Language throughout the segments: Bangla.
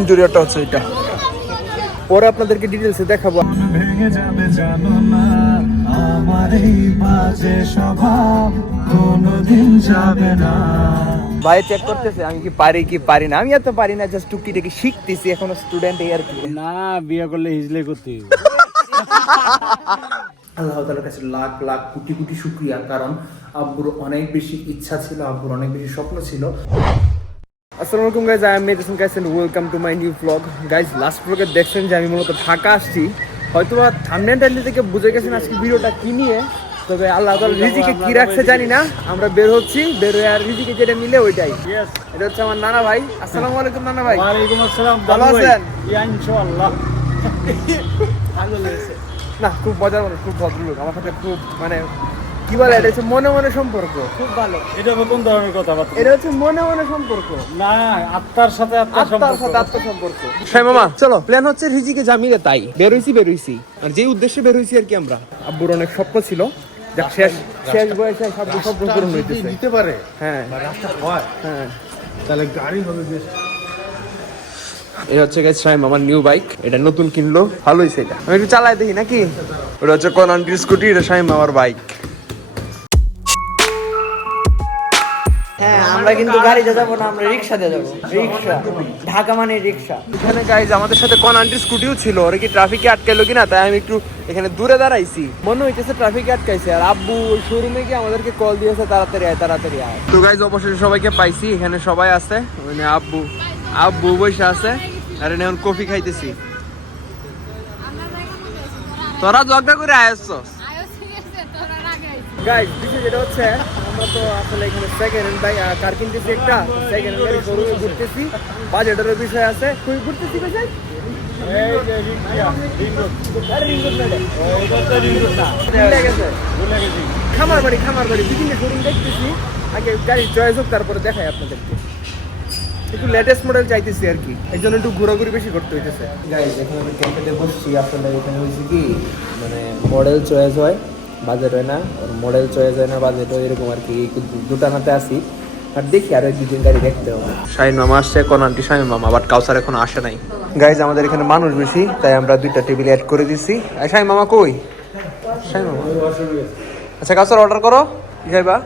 ইন্টেরিয়রটা হচ্ছে এটা। পরে আপনাদেরকে ডিটেলসে দেখাবো। ভেঙে যাবে জানো না আমার এই বাজে স্বভাব কোনোদিন যাবে না। ভাই চেক করতেছে আমি কি পারি না। আমি এত পারি না, জাস্ট টুকিটাকি শিখতেছি, এখনো স্টুডেন্ট এই আর কি। না বিয়ে করলে হিজলে করতে আল্লাহ তাআলার কাছে লাখ লাখ কোটি কোটি শুকরিয়া, কারণ আব্বুর অনেক বেশি ইচ্ছা ছিল, আব্বুর অনেক বেশি স্বপ্ন ছিল। আসসালামু আলাইকুম guys, I am medicine guys and welcome to my new blog. Guys last ব্লগে দেখছেন যে আমি মূলত ঢাকা আসছি, হয়তোবা থাম্বনেল থেকে বুঝে গেছেন আজকে ভিডিওটা কি নিয়ে। তবে আল্লাহ তাআলা রিজিকে কি রাখছে জানি না, আমরা বের হচ্ছি, বের হয়ে আর রিজিকে যেটা মিলে ওইটাই। এটা হচ্ছে আমার নানা ভাই। আসসালামু আলাইকুম নানা ভাই। ওয়ালাইকুম আসসালাম। ভালো আছেন? ইনশাআল্লাহ ভালো লেগেছে না, খুব মজার মানুষ, খুব ভদ্রলোক, আমার সাথে খুব মানে কি বলে, এটা হচ্ছে মনে মনে সম্পর্ক, খুব ভালো। এটা কোন ধরনের কথাবার্তা? এটা হচ্ছে মনে মনে সম্পর্ক না, আত্মার সাথে আত্মার সম্পর্ক। হ্যাঁ মামা, চলো প্ল্যান হচ্ছে রিজিকে জামিলে, তাই বেরোইছি আর যে উদ্দেশ্যে বেরোইছি আর কি আমরা। আব্বুর অনেক স্বপ্ন ছিল, যাক শেষ বয়সে সব স্বপ্ন পূরণ হইতেছে। দিতে পারে হ্যাঁ রাস্তা হয়, হ্যাঁ, তাহলে গাড়ি হবে বেশ। এই হচ্ছে গাইস শাইম আমার নিউ বাইক, এটা নতুন কিনলো, ভালো হইছে। এটা আমি একটু চালাই দেখি নাকি। ওটা হচ্ছে কোন আন্টির স্কুটি, এটা শাইম আমার বাইক। হ্যাঁ, আমরা কিন্তু গাড়িতে যাবো না, আমরা রিক্সাতে যাবো। রিক্সা, ঢাকা মানে রিক্সা। এখানে গাইজ আমাদের সাথে কোন আন্টির স্কুটিও ছিল, ওরা কি ট্রাফিকে আটকাইলো কিনা, তাই আমি একটু এখানে দূরে দাঁড়াইছি, মনে হইতেছে ট্রাফিকে আটকাইছে। আর আব্বু শোরুমে গিয়ে আমাদেরকে কল দিয়েছে তাড়াতাড়ি আয়। তো গাইজ অবশ্যই সবাইকে পাইছি, এখানে সবাই আছে, মানে আব্বু বসে আছে, আর এখন কফি খাইতেছি। তোরা ঝগড়া করে আয়সছস গাইজ। বিষয় যেটা হচ্ছে, আমরা তো আসলে এখানে সেকেন্ড হ্যান্ড কার কিনতেছি, একটা সেকেন্ড হ্যান্ড গাড়ি শোরুমে ঘুরতেছি, বাজেটেরও বিষয় আছে, খুবই ঘুরতেছি। কোথায় খামার বাড়ি বিভিন্ন শোরুম দেখতেছি, আগে গাড়ির চয়েস হোক তারপরে দেখাই আপনাদেরকে। একটু লেটেস্ট মডেল চাইতেছি আর কি, এই জন্য একটু ঘোরাঘুরি বেশি করতে হইতেছে। গাইজ এখানে আমি ক্যাফেতে বসছি, আপনাদের এখানে হয়েছে কি মানে মডেল চয়েস হয়, বাজেট হয় না, মডেল চয়েস হয় না, বাজেট হয়, এরকম আর কি। দুটানাতে আসি আর দেখি আরো দুদিন গাড়ি দেখতে হবে। শাহিন মামা আসছে, কোন আন্টি শাহিন মামা, বাট কাউসার এখন আসে নাই। গাইজ আমাদের এখানে মানুষ বেশি, তাই আমরা দুইটা টেবিল অ্যাড করে দিছি। শাহিন মামা কই? শাহিন মামা আচ্ছা, কাউসার অর্ডার করো। কি খাইবা?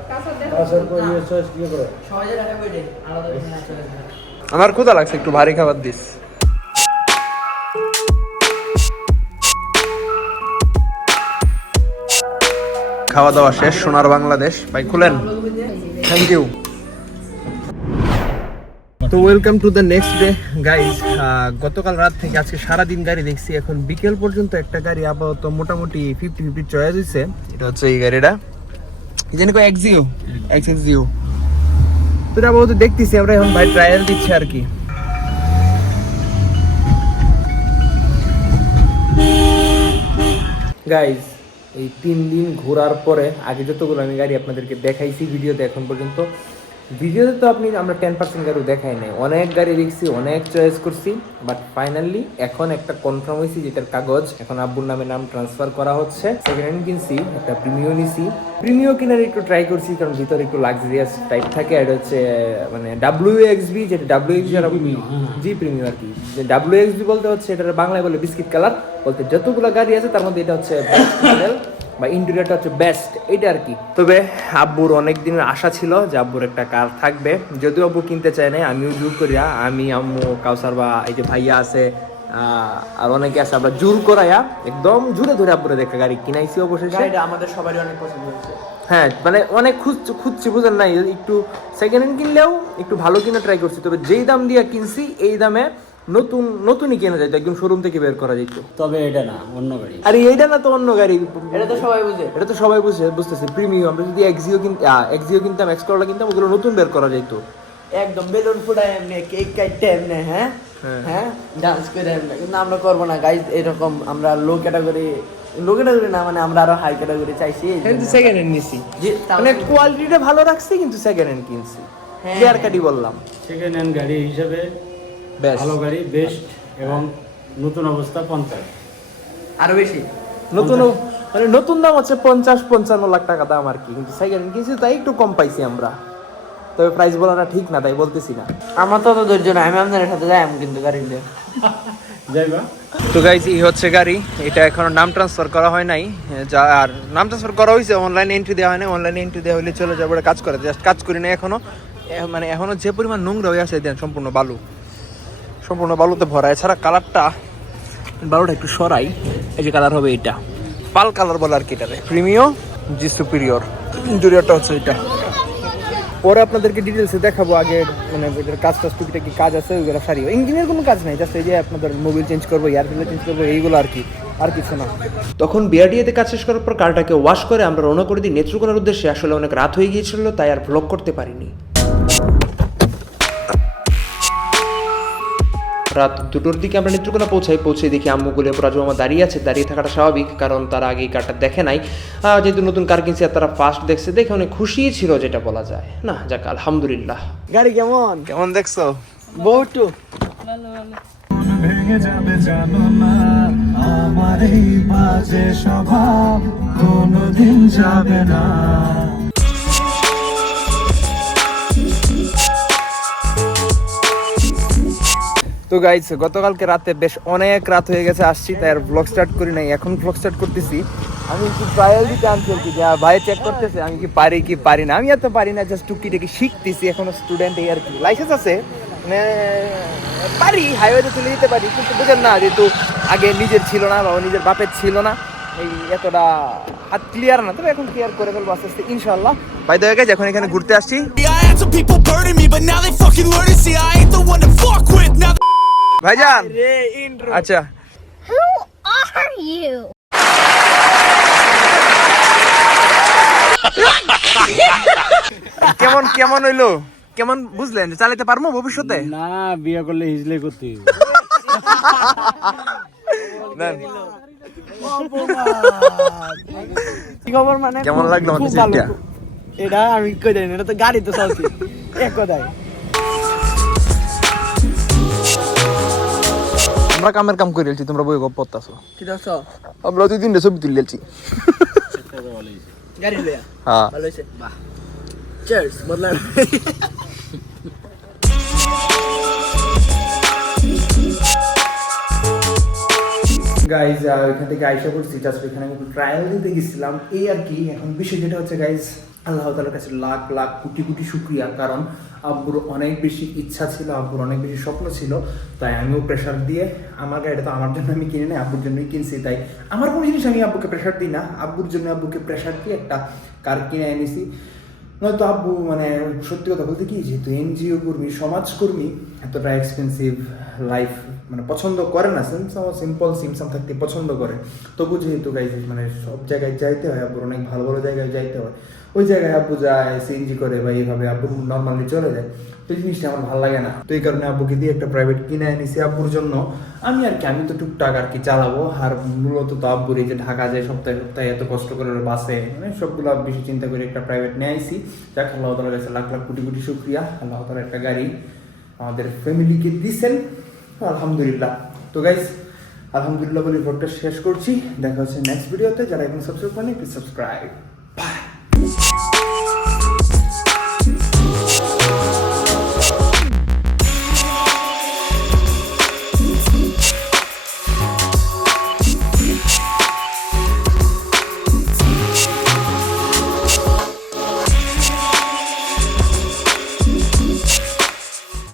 আমার ক্ষুধা লাগছে, একটু ভারী খাবার দিস। খাওয়া দাওয়া শেষ, সোনার বাংলাদেশ ভাই খুলেন, থ্যাংক ইউ। তো welcome to the next day guys. গতকাল রাত থেকে আজকে সারাদিন গাড়ি দেখছি, এখন বিকেল পর্যন্ত একটা গাড়ি আপাতত মোটামুটি 50-50 চয়েস হয়েছে। এটা হচ্ছে এই গাড়িটা, এই জন্য এক্সিও তো এটা আপাতত দেখতেছি আমরা, এখন ভাই ট্রায়াল দিচ্ছি আর কি। গাইজ এই 3 দিন ঘোরার পরে, আগে যতগুলো আমি গাড়ি আপনাদেরকে দেখাইছি ভিডিওতে, এখন পর্যন্ত ভিডিওতে তো আমরা 10% গাড়ি দেখাই নাই, অনেক গাড়ি দেখছি, অনেক চয়েস করছি, বাট ফাইনালি এখন একটা কনফার্ম হয়েছি, যেটার কাগজ এখন আব্বুর নাম ট্রান্সফার করা হচ্ছে। সেকেন্ড হ্যান্ড কিনছি, একটা প্রিমিও নিছি। প্রিমিও কিনার একটু ট্রাই করছি, কারণ ভিতরে একটু লাক্সারিয়াস টাইপ থাকে। এটা হচ্ছে মানে WXB, যেটা WXB জি প্রিমিও আর কি। যে WXB বলতে হচ্ছে, এটা বাংলায় বলে বিস্কিট কালার, বলতে যতগুলো গাড়ি আছে তার মধ্যে এটা হচ্ছে মডেল বা ইন্টেরিয়রটা হচ্ছে বেস্ট, এটা আর কি। তবে আব্বুর অনেক দিনের আশা ছিল যে আব্বুর একটা কার থাকবে, যদিও আব্বু কিনতে চায় নাই, আমিও জোর করিয়া, আমি আম্মু কাউসার বা এই যে ভাইয়া আছে আর অনেকে আছে, আমরা জোর করাইয়া একদম জোরে ধরে আব্বুরে দেখা গাড়ি কিনাইছি। অবশেষে এটা আমাদের সবারই অনেক পছন্দ হয়েছে। হ্যাঁ, মানে অনেক খুঁজছি বুঝেন নাই, একটু সেকেন্ড হ্যান্ড কিনলেও একটু ভালো কিনা ট্রাই করছি। তবে যেই দাম দিয়ে কিনছি এই দামে নতুনই কেনা যায়, একদম শোরুম থেকে বের করা যেত। তবে এটা না, অন্য গাড়ি। আরে এইটা না তো অন্য গাড়ি, এটা তো সবাই বুঝতেছে। প্রিমিয়াম, আমরা যদি এক্সিও কিনতাম, এক্সকর্লা কিনতাম, ওগুলো নতুন বের করা যেত, একদম বেলুন ফুটায় এমনি, কেক কাটতে এমনি, হ্যাঁ ডান্স করে এমনি। কিন্তু আমরা করবো না গাইজ এরকম, আমরা লো ক্যাটাগরি না, মানে আমরা আরো হাই ক্যাটাগরি চাইছি। সেকেন্ড হ্যান্ড নিছি, মানে কোয়ালিটিটা ভালো রাখছি, কিন্তু সেকেন্ড হ্যান্ড কিনছি, ক্লিয়ার কাটই বললাম। সেকেন্ড হ্যান্ড গাড়ি হিসাবে ভালো গাড়ি, বেস্ট, এবং নতুন অবস্থা 50 আরো বেশি। নতুন দাম হচ্ছে 50-55 লাখ টাকা দাম আর কি, কিন্তু সেকেন্ড হ্যান্ড কিনছি তাই একটু কম পাইছি আমরা। তবে প্রাইস বলাটা ঠিক না, তাই বলতেছি না। আমার তো অত ধৈর্য না, আমি আপনার সাথে যাই আমি কিন্তু গাড়ি নিয়ে যাইবা তো গাইজ এই হচ্ছে গাড়ি, এটা এখনো নাম ট্রান্সফার করা হয় নাই, যা আর নাম ট্রান্সফার করা হয়েছে, অনলাইনে এন্ট্রি দেওয়া হয় না, অনলাইনে এন্ট্রি দেওয়া হলে চলে যাবো কাজ করে, জাস্ট কাজ করি না এখনো, মানে এখনো যে পরিমাণ নোংরা হয়ে আছে দেন, সম্পূর্ণ বালুতে ভরা। এছাড়া কালারটা বালুটা একটু সরাই, এই যে কালার হবে এটা পাল কালার বলে আর কি, এটারে প্রিমিও জি সুপিরিয়র, ইন্টেরিয়রটা হচ্ছে এটা। পরে আপনাদেরকে ডিটেলসে দেখাবো, আগে মানে কাজ টাজ টুকিটা কি কাজ আছে ওইগুলো সারিও, ইঞ্জিনের কোনো কাজ নাই, জাস্ট এই যে আপনাদের মোবিল চেঞ্জ করবো, এয়ার ফিল্টার চেঞ্জ করবো, এইগুলো আর কি, আর কিছু না। তখন বিআরডিএতে কাজ শেষ করার পর কারটাকে ওয়াশ করে আমরা রওনা করে দিই নেত্রকোনার উদ্দেশ্যে। আসলে অনেক রাত হয়ে গিয়েছিল, তাই আর ভ্লগ করতে পারিনি। রাত 2টোর দিকে আমরা নেত্রকোনা পৌঁছে দেখি আম্মুগুলো রাজু মামা দাঁড়িয়ে আছে। দাঁড়িয়ে থাকাটা স্বাভাবিক, কারণ তারা আগে এই কারটা দেখে নাই, যেহেতু নতুন কার কিনছে আর তারা ফার্স্ট দেখছে, দেখে অনেক খুশি ছিল যেটা বলা যায়। না যাক আলহামদুলিল্লাহ। গাড়ি কেমন কেমন দেখছো? বহুটু ভেঙে যাবে জানো না, আমার এই বাজে স্বভাব কোনোদিন যাবে না। তো গাইস গতকালকে রাতে বেশ অনেক রাত হয়ে গেছে আসছি, তাই আর ব্লগ স্টার্ট করি নাই, এখন ব্লগ স্টার্ট করতেছি। আমি একটু ট্রায়াল দিতে আনছি আর কি, যে ভাই চেক করতেছে আমি কি পারি না, আমি এত পারি না, জাস্ট টুকিটাকি শিখতেছি, এখনো স্টুডেন্ট এই আর কি। লাইসেন্স আছে, মানে পারি, হাইওয়েতে চলে যেতে পারি, কিন্তু বুঝেন না, যেহেতু আগে নিজের ছিল না বা নিজের বাপের ছিল না, এই এতটা হাত ক্লিয়ার না, তবে এখন ক্লিয়ার করে ফেলবো আস্তে আস্তে ইনশাল্লাহ। বাই দ্য ওয়ে এখন এখানে ঘুরতে আসছি। ভাইজান আচ্ছা Who are you? কেমন হইলো, কেমন বুঝলেন, চালাতে পারবো ভবিষ্যতে? না, বিয়ে করলে হিজলে করতে হবে। কি খবর, মানে কেমন লাগলো আমার খুব ভালো। সিটটা? এটা আমি কই জানি না, এটা তো গাড়ি তো চলছে এক কথায়। আমরা কামের কাম করে এলছি, তোমরা বই গপ পড়তাছো। কি দেখছো? আমরা 2-3 ছবি তুলে এলছি। গাড়ি লইয়া হ্যাঁ ভালো হইছে, বাহ চিয়ার্স বদলা। গাইজ ওইখান থেকে আইসা করছি, জাস্ট ওইখানে আমি ট্রায়াল দিতে গেছিলাম এই আর কি। এখন বিষয় যেটা হচ্ছে গাইজ, আল্লাহ তাআলার কাছে লাখ লাখ কোটি কোটি শুকরিয়া, কারণ আব্বুর অনেক বেশি ইচ্ছা ছিল, আব্বুর অনেক বেশি স্বপ্ন ছিল, তাই আমিও প্রেশার দিয়ে, আমার গাড়িটা তো আমার জন্য আমি কিনে নেই, আব্বুর জন্যই কিনছি, তাই আমার কোনো জিনিস আমি আব্বুকে প্রেশার দিই না, আব্বুর জন্য আব্বুকে প্রেশার দিয়ে একটা কার কিনে এনেছি। নয়তো আব্বু মানে সত্যি কথা বলতে কি, যেহেতু এনজিও কর্মী, সমাজকর্মী, এতটা এক্সপেন্সিভ লাইফ মানে পছন্দ করে না, সিম্পল থাকতে পছন্দ করে। তবু যেহেতু গাইজ মানে সব জায়গায় যাইতে হয়, আব্বুর অনেক ভালো ভালো জায়গায় যাইতে হয়, ওই জায়গায় আব্বু যায় সিএনজি করে বা এইভাবে আব্বু নর্মালি চলে যায়, তো এই জিনিসটা আমার ভালো লাগে না। তো এই কারণে আব্বুকে দিয়ে একটা প্রাইভেট কিনে এনেছি আব্বুর জন্য। আমি আর কি, আমি তো টুকটাক আর কি চালাবো, আর মূলত তো আব্বুর এই যে ঢাকা যায় সপ্তাহে সপ্তাহে এত কষ্ট করে বাসে, মানে সবগুলো বেশি চিন্তা করে একটা প্রাইভেট নিয়ে আইসি। যাক আল্লাহ তাআলার কাছে লাখ লাখ কোটি কোটি শুকরিয়া, আল্লাহ তাআলা একটা গাড়ি আমাদের ফ্যামিলিকে দিয়েছেন, আলহামদুলিল্লাহ। তো গাইস আলহামদুলিল্লাহ বলে ভোটটা শেষ করছি, দেখা হচ্ছে নেক্সট ভিডিওতে। যারা এখন সাবস্ক্রাইব করেনি প্লিজ সাবস্ক্রাইব।